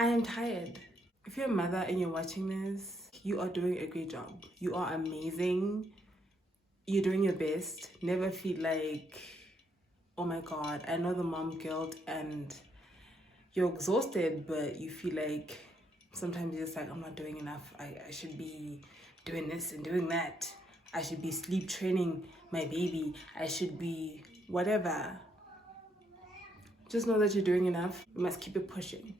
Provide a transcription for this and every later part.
I am tired. If you're a mother and you're watching this, you are doing a great job. You are amazing. You're doing your best. Never feel like, oh my God, I know the mom guilt and you're exhausted, but you feel like sometimes you're just like, I'm not doing enough. I should be doing this and doing that. I should be sleep training my baby. I should be whatever. Just know that you're doing enough. We must keep it pushing.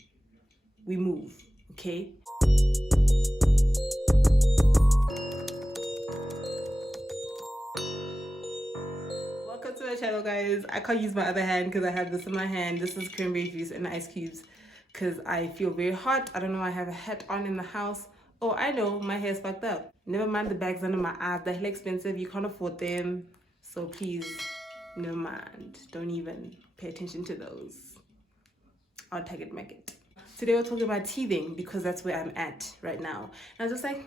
We move, okay? Welcome to my channel, guys. I can't use my other hand because I have this in my hand. This is cranberry juice and ice cubes because I feel very hot. I don't know, I have a hat on in the house. Oh, I know, my hair's fucked up. Never mind the bags under my eyes. They're hella expensive. You can't afford them. So please, never mind. Don't even pay attention to those. I'll take it, make it. Today we're talking about teething because that's where I'm at right now. And I was just like,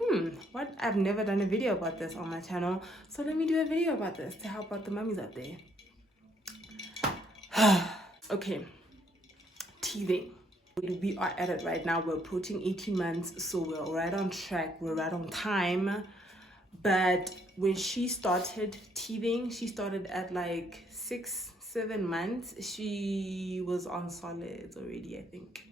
what? I've never done a video about this on my channel. So let me do a video about this to help out the mummies out there. Okay, teething. We are at it right now. We're approaching 18 months, so we're right on track. We're right on time. But when she started teething, she started at like 6-7 months. She was on solids already, I think,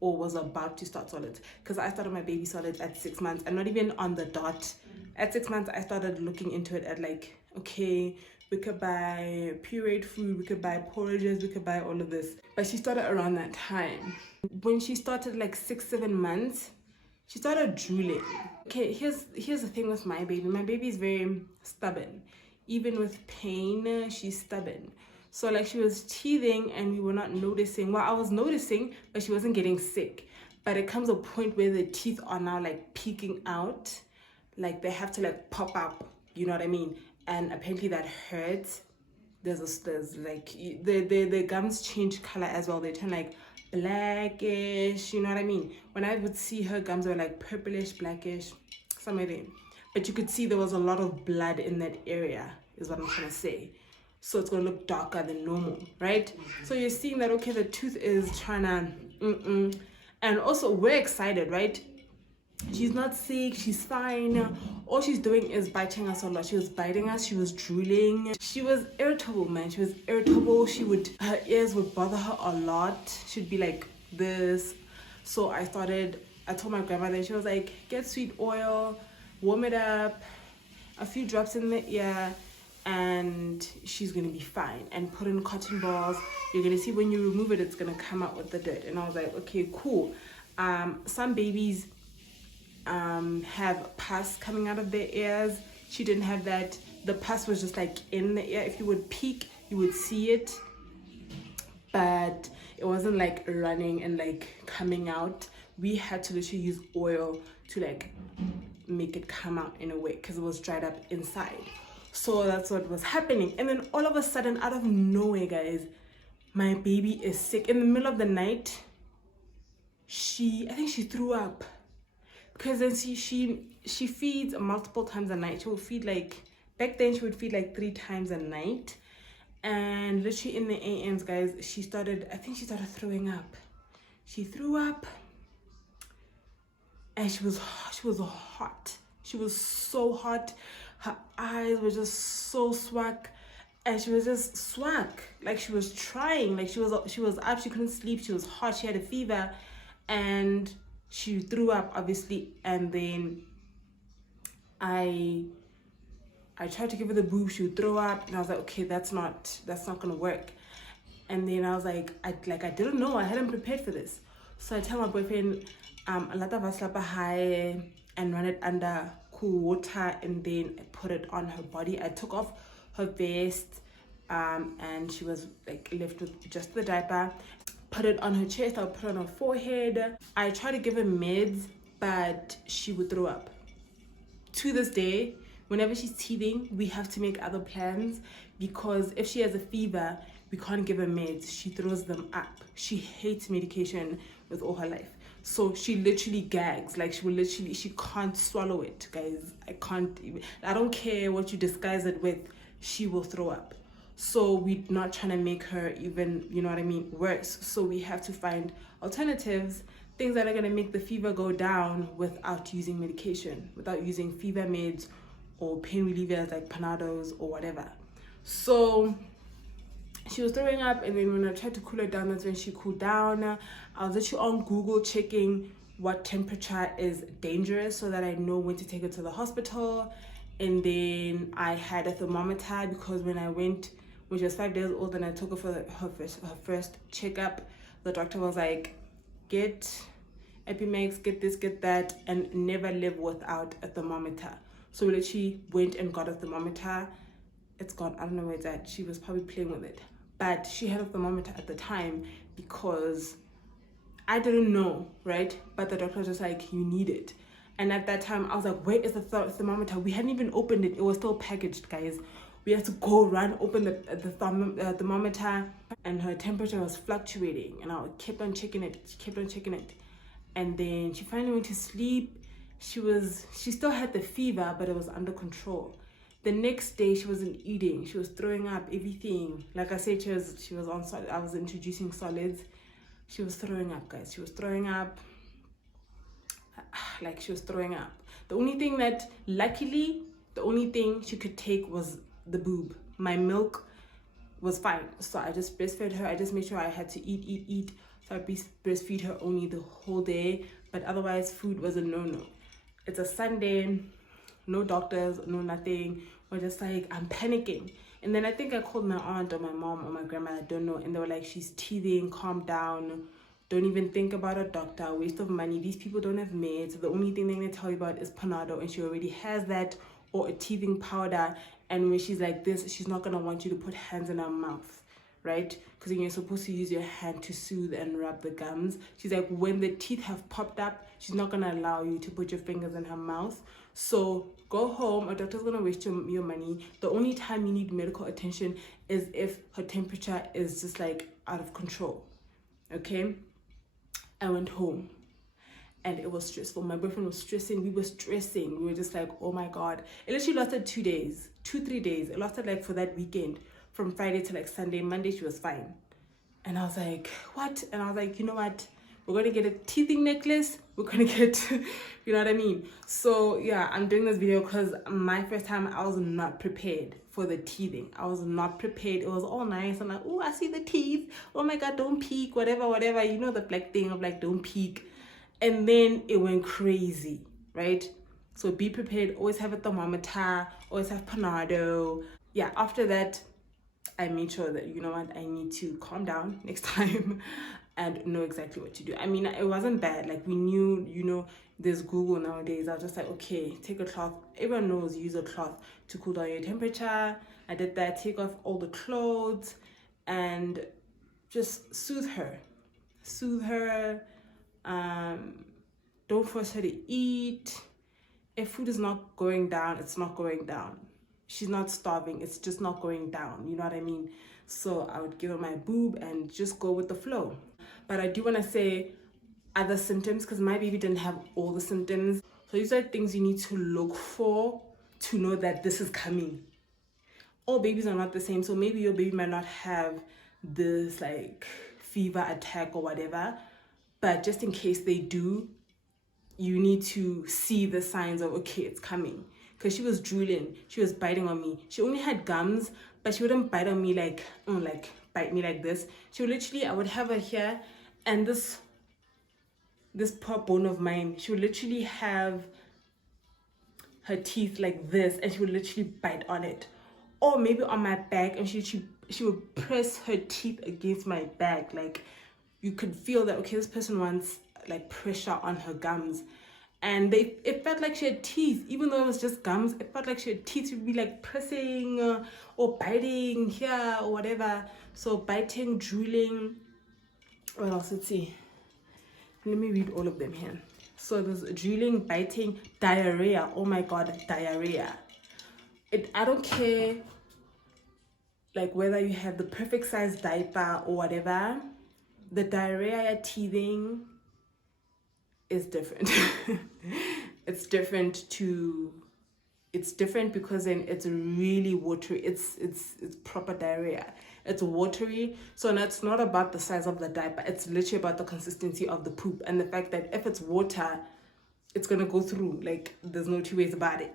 or was about to start solids, because I started my baby solids at 6 months, and not even on the dot. At 6 months, I started looking into it at like, okay, we could buy pureed food, we could buy porridges, we could buy all of this. But she started around that time. When she started like 6-7 months, she started drooling. Okay, here's the thing with my baby. My baby is very stubborn. Even with pain, she's stubborn. So like she was teething and we were not noticing. Well, I was noticing, but she wasn't getting sick. But it comes a point where the teeth are now like peeking out. Like they have to like pop up, you know what I mean? And apparently that hurts. There's like, the gums change color as well. They turn like blackish, you know what I mean? When I would see her gums were like purplish, blackish, somewhere there. But you could see there was a lot of blood in that area, is what I'm trying to say. So it's gonna look darker than normal, right? So you're seeing that, okay, the tooth is trying to, and also we're excited, right? She's not sick, she's fine. All she's doing is biting us a lot. She was biting us, she was drooling. She was irritable, man. She was irritable. Her ears would bother her a lot. She'd be like this. So I told my grandmother, she was like, get sweet oil, warm it up, a few drops in the ear, and she's gonna be fine. And put in cotton balls. You're gonna see when you remove it, it's gonna come out with the dirt. And I was like, okay, cool. Some babies have pus coming out of their ears. She didn't have that. The pus was just like in the ear. If you would peek, you would see it, but it wasn't like running and like coming out. We had to literally use oil to like make it come out in a way because it was dried up inside. So that's what was happening. And then all of a sudden, out of nowhere, guys, my baby is sick. In the middle of the night, I think she threw up. Because then she feeds multiple times a night. She will feed like, back then she would feed like 3 times a night. And literally in the AMs, guys, I think she started throwing up. She threw up and she was hot. She was so hot. Her eyes were just so swag. And she was just swag. Like she was trying, like she was up, she couldn't sleep, she was hot, she had a fever, and she threw up, obviously. And then I tried to give her the boob, she would throw up, and I was like, okay, that's not gonna work. And then I was like, I didn't know, I hadn't prepared for this. So I tell my boyfriend, let her slap her high and run it under cool water, and then I put it on her body. I took off her vest, and she was like left with just the diaper. Put it on her chest, I'll put it on her forehead. I tried to give her meds, but she would throw up. To this day, whenever she's teething, we have to make other plans, because if she has a fever, we can't give her meds. She throws them up. She hates medication with all her life. So she literally gags. Like she can't swallow it, guys. I don't care what you disguise it with, she will throw up. So we're not trying to make her even, you know what I mean, worse. So we have to find alternatives things that are going to make the fever go down without using medication, without using fever meds or pain relievers like Panados or whatever. So she was throwing up, and then when I tried to cool her down, that's when she cooled down. I was actually on Google checking what temperature is dangerous so that I know when to take her to the hospital. And then I had a thermometer because when I went, when she was 5 days old and I took her for her first checkup, the doctor was like, get Epimax, get this, get that, and never live without a thermometer. So we literally went and got a thermometer. It's gone, I don't know where it's at. She was probably playing with it. But she had a thermometer at the time because I didn't know, right? But the doctor was just like, you need it. And at that time, I was like, where is the thermometer? We hadn't even opened it. It was still packaged, guys. We had to go run, open the thermometer, and her temperature was fluctuating. And I kept on checking it. She kept on checking it. And then she finally went to sleep. She still had the fever, but it was under control. The next day, she wasn't eating. She was throwing up everything. Like I said, she was on solid. I was introducing solids. She was throwing up, guys. She was throwing up. Like, she was throwing up. The only thing that, luckily, the only thing she could take was the boob. My milk was fine. So I just breastfed her. I just made sure I had to eat. So I breastfeed her only the whole day. But otherwise, food was a no-no. It's a Sunday. No doctors, no nothing. We're just like, I'm panicking. And then I think I called my aunt or my mom or my grandma, I don't know. And they were like, she's teething, calm down. Don't even think about a doctor, waste of money. These people don't have meds. The only thing they're going to tell you about is Panado. And she already has that, or a teething powder. And when she's like this, she's not going to want you to put hands in her mouth, right? Because you're supposed to use your hand to soothe and rub the gums. She's like, when the teeth have popped up, she's not going to allow you to put your fingers in her mouth. So go home. A doctor's going to waste your money. The only time you need medical attention is if her temperature is just like out of control. Okay? I went home and it was stressful. My boyfriend was stressing. We were stressing. We were just like, oh my God. It literally lasted 3 days. It lasted like for that weekend, from Friday to like Sunday. Monday, she was fine. And I was like, what? And I was like, you know what? We're going to get a teething necklace. We're going to get, you know what I mean? So yeah, I'm doing this video because my first time, I was not prepared for the teething. I was not prepared. It was all nice. I'm like, oh, I see the teeth. Oh my God, don't peek, whatever. You know, the black thing of like, don't peek. And then it went crazy, right? So be prepared. Always have a thermometer. Always have Panado. Yeah, after that, I made sure that, you know what, I need to calm down next time and know exactly what to do. I mean, it wasn't bad. Like, we knew, you know, there's Google nowadays. I was just like, okay, take a cloth. Everyone knows, use a cloth to cool down your temperature. I did that, take off all the clothes and just soothe her. Don't force her to eat. If food is not going down, it's not going down. She's not starving, it's just not going down, you know what I mean? So I would give her my boob and just go with the flow. But I do want to say other symptoms, because my baby didn't have all the symptoms. So these are things you need to look for to know that this is coming. All babies are not the same, so maybe your baby might not have this like fever attack or whatever, but just in case they do, you need to see the signs of, okay, it's coming. Because she was drooling, she was biting on me. She only had gums, but she wouldn't bite on me like bite me like this. She would literally, I would have her here, and this poor bone of mine, she would literally have her teeth like this, and she would literally bite on it. Or maybe on my back, and she would press her teeth against my back. Like, you could feel that, okay, this person wants like pressure on her gums. And it felt like she had teeth, even though it was just gums. It felt like she had teeth. She'd be like pressing or biting here or whatever. So biting, drooling. What else? Let's see. Let me read all of them here. So there's drooling, biting, diarrhea. Oh my God, diarrhea. I don't care like whether you have the perfect size diaper or whatever. The diarrhea, teething is different. It's different because then it's really watery. It's proper diarrhea. it's watery. So it's not about the size of the diaper, it's literally about the consistency of the poop, and the fact that if it's water, it's gonna go through, like there's no two ways about it.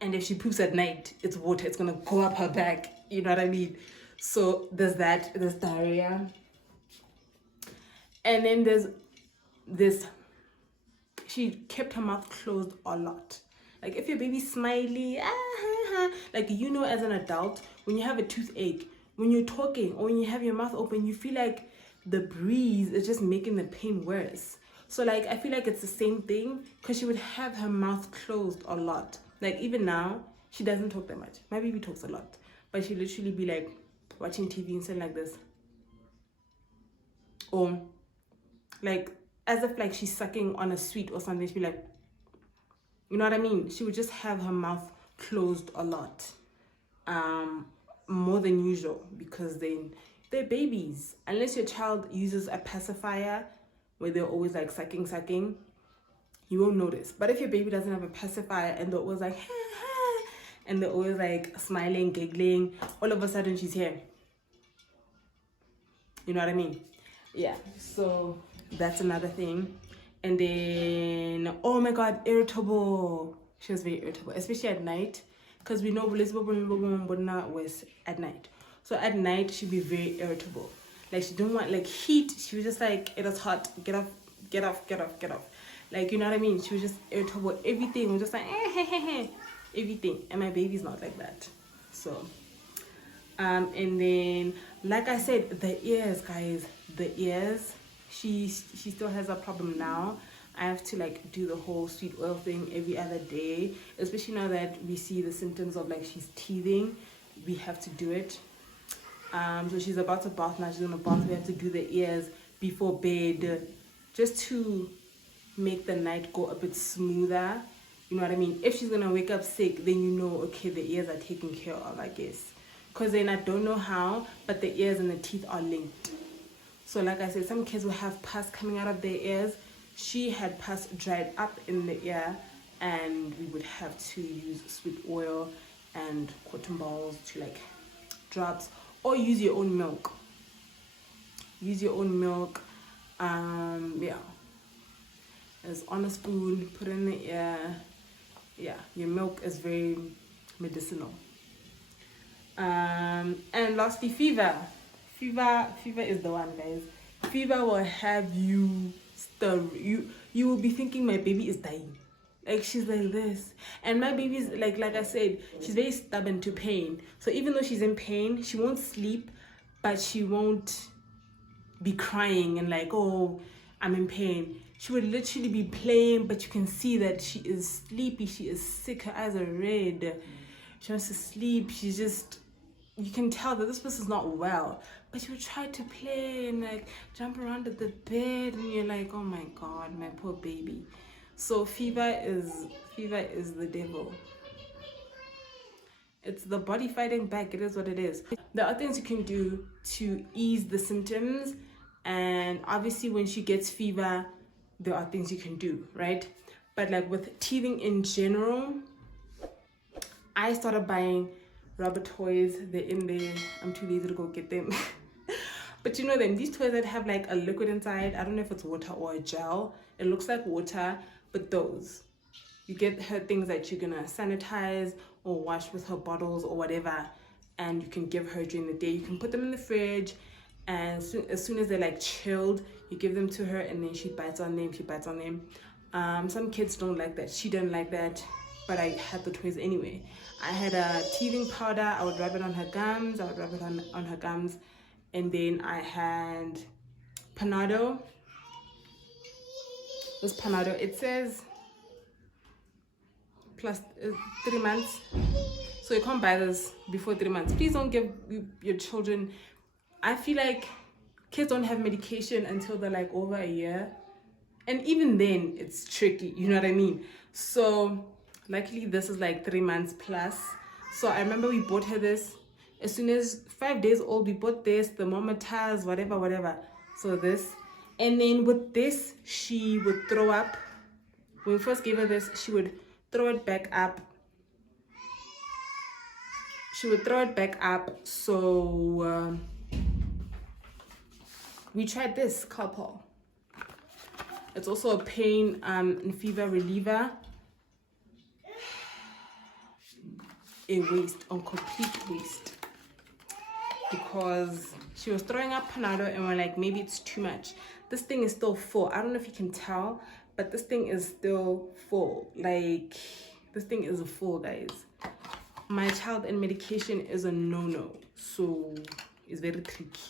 And if she poops at night, it's water, it's gonna go up her back, you know what I mean? So there's that, there's diarrhea. And then there's this, she kept her mouth closed a lot. Like if your baby's smiley, like, you know, as an adult, when you have a toothache, when you're talking or when you have your mouth open, you feel like the breeze is just making the pain worse. So like, I feel like it's the same thing, because she would have her mouth closed a lot. Like even now, she doesn't talk that much. My baby talks a lot, but she literally be like watching TV and saying like this. Or like, as if like she's sucking on a sweet or something. She'd be like, you know what I mean? She would just have her mouth closed a lot. More than usual, because then they're babies. Unless your child uses a pacifier where they're always like sucking, you won't notice. But if your baby doesn't have a pacifier and they're always like, and they're always like smiling, giggling, all of a sudden she's here. You know what I mean? Yeah, so that's another thing. And then, oh my God, irritable. She was very irritable, especially at night, because we know was at night. So at night, she'd be very irritable. Like she didn't want like heat. She was just like, it was hot. Get off, get off, get off, get off. Like, you know what I mean? She was just irritable. Everything was just like, everything. And my baby's not like that. So, and then, like I said, the ears, guys, the ears. She still has a problem now. I have to like do the whole sweet oil thing every other day, especially now that we see the symptoms of like she's teething. We have to do it. So she's about to bath now. She's gonna bath. We have to do the ears before bed, just to make the night go a bit smoother. You know what I mean? If she's gonna wake up sick, then you know, okay, the ears are taken care of, I guess. Because then I don't know how, but the ears and the teeth are linked. So like I said, some kids will have pus coming out of their ears. She had pus dried up in the ear, and we would have to use sweet oil and cotton balls to like drops, or use your own milk. Use your own milk. Yeah. It's on a spoon, put it in the ear. Yeah, your milk is very medicinal. And lastly, fever. Fever is the one, guys. Fever will have you stir. You will be thinking my baby is dying. Like she's like this. And my baby's like I said, she's very stubborn to pain. So even though she's in pain, she won't sleep, but she won't be crying and like, oh, I'm in pain. She would literally be playing, but you can see that she is sleepy, she is sick, her eyes are red. She wants to sleep. She's just, you can tell that this person's not well. But she would try to play and like jump around at the bed, and you're like, oh my God, my poor baby. So fever is the devil. It's the body fighting back. It is what it is. There are things you can do to ease the symptoms, and obviously when she gets fever, there are things you can do, right? But like with teething in general, I started buying rubber toys. They're in there. I'm too lazy to go get them. But you know them, these toys that have like a liquid inside. I don't know if it's water or a gel. It looks like water, but those. You get her things that you're gonna sanitize or wash with her bottles or whatever, and you can give her during the day. You can put them in the fridge, and as soon as they're like chilled, you give them to her, and then she bites on them. Some kids don't like that. She didn't like that, but I had the toys anyway. I had a teething powder. I would rub it on her gums. On her gums. And then I had Panado. This Panado, it says plus 3 months. So you can't buy this before 3 months. Please don't give your children. I feel like kids don't have medication until they're like over a year. And even then, it's tricky. You know what I mean? So luckily, this is like 3 months plus. So I remember we bought her this. As soon as 5 days old, we bought this, thermometers, whatever. So this. And then with this, she would throw up. When we first gave her this, she would throw it back up. she would throw it back up. So we tried this Calpol. It's also a pain and fever reliever. A waste, a complete waste, because she was throwing up Panado and we're like, maybe it's too much. This thing is still full. I don't know if you can tell, but this thing is still full. Like, this thing is full, guys. My child and medication is a no-no, so it's very tricky.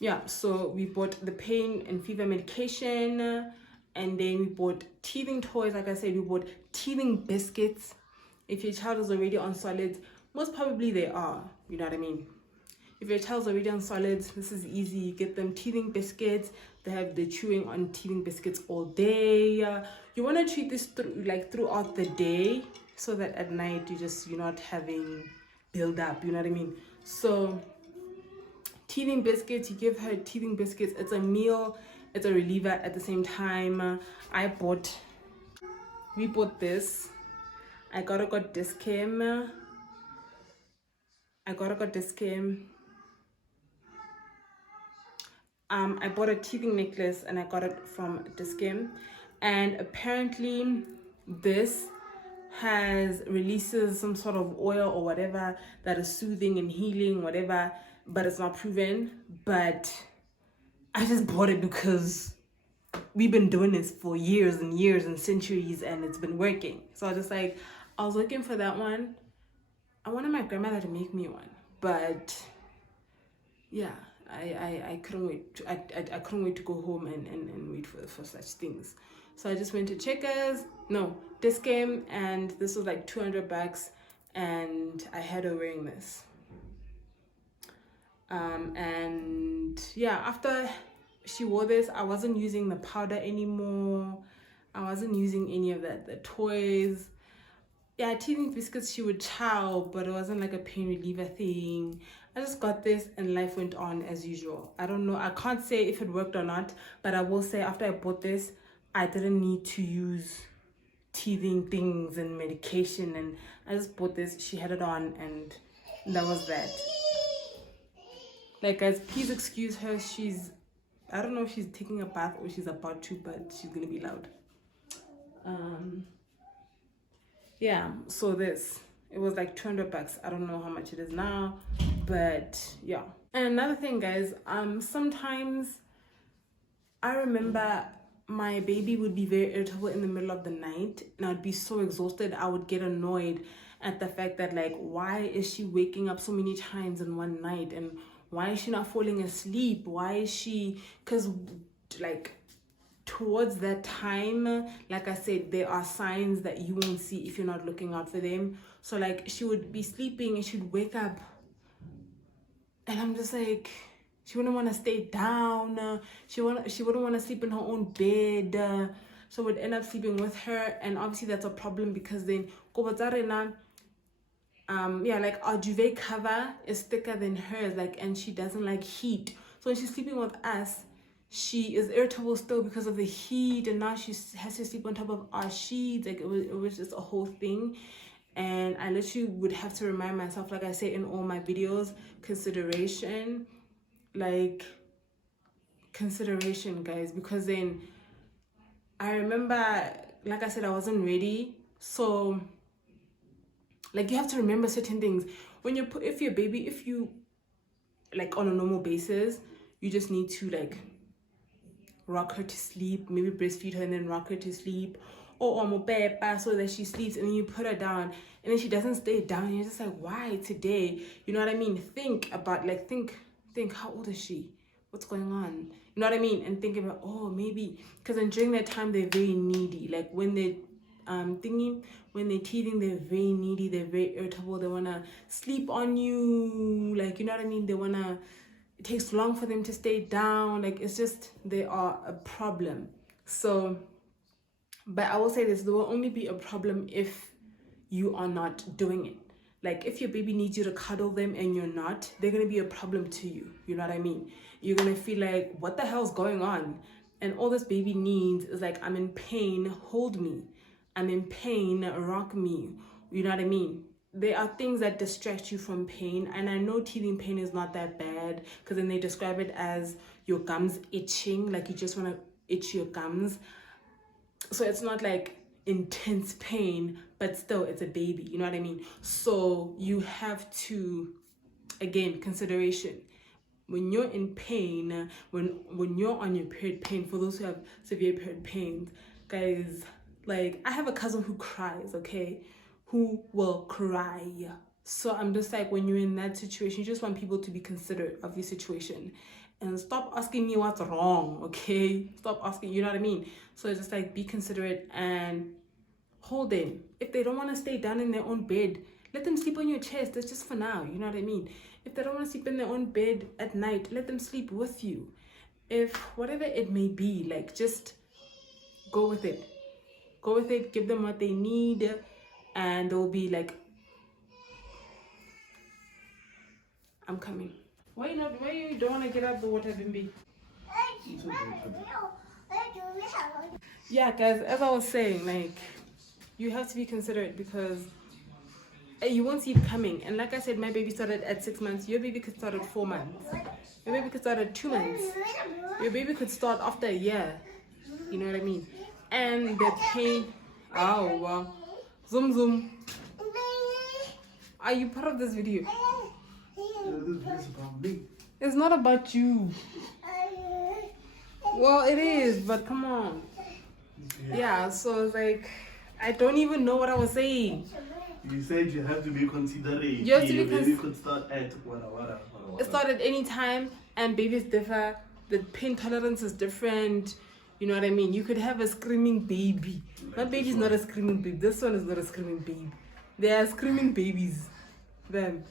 Yeah, so we bought the pain and fever medication, and then we bought teething toys. Like I said, we bought teething biscuits. If your child is already on solids, most probably they are, you know what I mean? If your child's already on solids, this is easy. You get them teething biscuits. They have the chewing on teething biscuits all day. You want to treat this throughout the day, so that at night you're not having build up, you know what I mean? So teething biscuits, you give her teething biscuits. It's a meal, it's a reliever at the same time. We bought this. I got Discam. I bought a teething necklace and I got it from Discam. And apparently this releases some sort of oil or whatever that is soothing and healing, whatever, but it's not proven. But I just bought it because we've been doing this for years and years and centuries and it's been working. So I was looking for that one. I wanted my grandmother to make me one, but yeah, I couldn't wait. I couldn't wait to go home and wait for such things. So I just went to Discam, and this was like $200, and I had her wearing this. And yeah, after she wore this, I wasn't using the powder anymore. I wasn't using any of that, the toys. Yeah, teething biscuits she would chow, but it wasn't like a pain reliever thing. I just got this and life went on as usual. I don't know, I can't say if it worked or not, but I will say after I bought this, I didn't need to use teething things and medication, and I just bought this, she had it on, and that was that. Like, guys, please excuse her. I don't know if she's taking a bath or she's about to, but she's gonna be loud. Yeah, so it was like $200. I don't know how much it is now, but yeah. And another thing, guys, sometimes I remember my baby would be very irritable in the middle of the night, and I'd be so exhausted. I would get annoyed at the fact that, like, why is she waking up so many times in one night, and why is she not falling asleep? Why is she, because like towards that time, like I said, there are signs that you won't see if you're not looking out for them. So like she would be sleeping and she'd wake up and I'm just like, she wouldn't want to stay down. She wouldn't want to sleep in her own bed. So we'd end up sleeping with her, and obviously that's a problem because then like our duvet cover is thicker than hers, like, and she doesn't like heat. So when she's sleeping with us, she is irritable still because of the heat, and now she has to sleep on top of our sheets. Like, it was just a whole thing. And I literally would have to remind myself, like I say in all my videos, consideration, guys, because then I remember, like I said, I wasn't ready. So like, you have to remember certain things when if you like on a normal basis, you just need to like rock her to sleep, maybe breastfeed her and then rock her to sleep, or omopepa so that she sleeps, and then you put her down and then she doesn't stay down, and you're just like, why today? You know what I mean? Think about, like, think how old is she, what's going on, you know what I mean? And think about, oh, maybe because then during that time they're very needy. Like when they're when they're teething, they're very needy, they're very irritable, they want to sleep on you, like, you know what I mean? It takes long for them to stay down. Like, it's just, they are a problem. So, but I will say this, there will only be a problem if you are not doing it. Like, if your baby needs you to cuddle them and you're not, they're going to be a problem to you. You know what I mean? You're going to feel like, what the hell's going on? And all this baby needs is like, I'm in pain, hold me. I'm in pain, rock me. You know what I mean? there are things that distract you from pain, and I know teething pain is not that bad, because then they describe it as your gums itching, like you just want to itch your gums. So it's not like intense pain, but still it's a baby, you know what I mean? So you have to, again, consideration. When you're in pain, when you're on your period pain, for those who have severe period pains, guys, like I have a cousin who cries, okay, who will cry. So I'm just like, when you're in that situation, you just want people to be considerate of your situation and stop asking me what's wrong, okay? Stop asking, you know what I mean? So it's just like, be considerate and hold them. If they don't want to stay down in their own bed, let them sleep on your chest. That's just for now, you know what I mean? If they don't want to sleep in their own bed at night, let them sleep with you. If whatever it may be, like, just go with it. Go with it, give them what they need, and they'll be like, I'm coming. Why you don't want to get out the water, Bimbi? Yeah, guys, as I was saying, like, you have to be considerate, because you won't see it coming. And like I said, my baby started at 6 months. Your baby could start at 4 months. Your baby could start at 2 months. Your baby could start after a year. You know what I mean? And the pain. Oh, wow. Zoom, zoom. Are you part of this video? This video is about me. It's not about you. Well, it is, but come on. Yeah, so it's like, I don't even know what I was saying. You said you have to be considerate. You have to be baby could start at It start at any time, and babies differ. The pain tolerance is different. You know what I mean? You could have a screaming baby. My baby's not a screaming baby. This one is not a screaming baby. They are screaming babies. Them.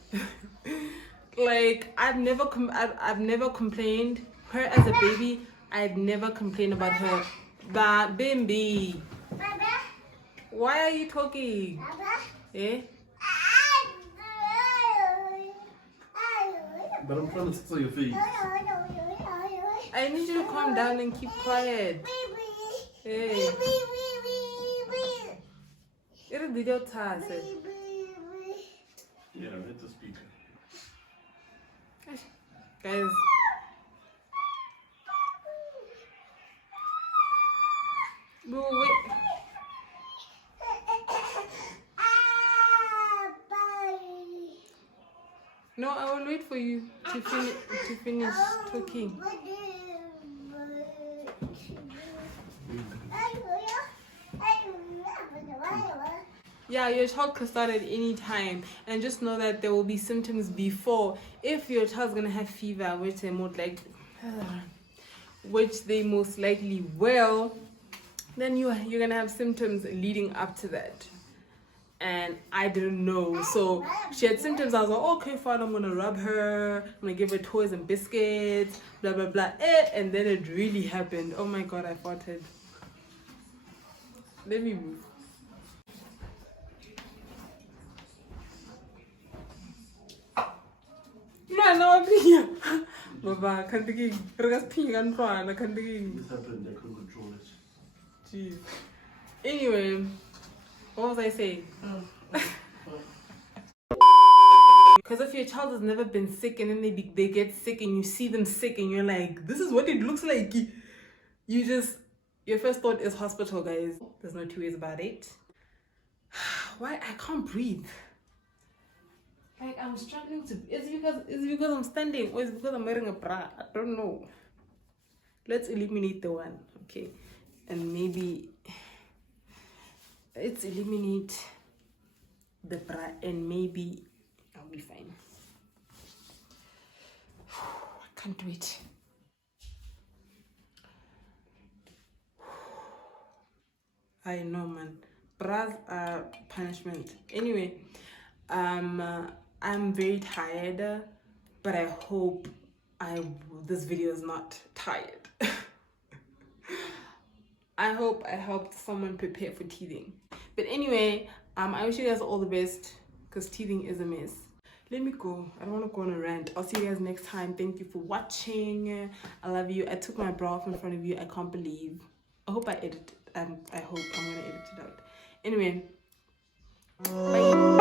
Like, I've never complained. Her as a baby, I'd never complained about her. But Bimbi, why are you talking? Eh? But I'm trying to sit your face. I need you to calm down and keep quiet. Hey. It is video task. Yeah, hit the speaker. Guys. Wait. No, I will wait for you to finish talking. Yeah, your child could start at any time, and just know that there will be symptoms before. If your child's gonna have fever, which they most likely will, then you're gonna have symptoms leading up to that. And I didn't know, so she had symptoms. I was like, okay, fine, I'm gonna rub her, I'm gonna give her toys and biscuits, blah blah blah. And then it really happened. Oh my god, I farted. Let me move. No, Baba, can't think. This happened, I couldn't control it. Jeez. Anyway, what was I saying? Because if your child has never been sick and then they get sick and you see them sick and you're like, this is what it looks like. Your first thought is hospital, guys. There's no two ways about it. Why? I can't breathe. Like, I'm struggling to. Is it because I'm standing, or is it because I'm wearing a bra? I don't know. Let's eliminate the one, okay? And maybe let's eliminate the bra, and maybe I'll be fine. I can't do it. I know, man. Bras are punishment. Anyway, I'm very tired, but I hope this video is not tired. I hope I helped someone prepare for teething. But anyway, I wish you guys all the best, because teething is a mess. Let me go. I don't want to go on a rant. I'll see you guys next time. Thank you for watching. I love you. I took my bra off in front of you. I can't believe. I hope I edited. I hope I'm going to edit it out. Anyway, Bye.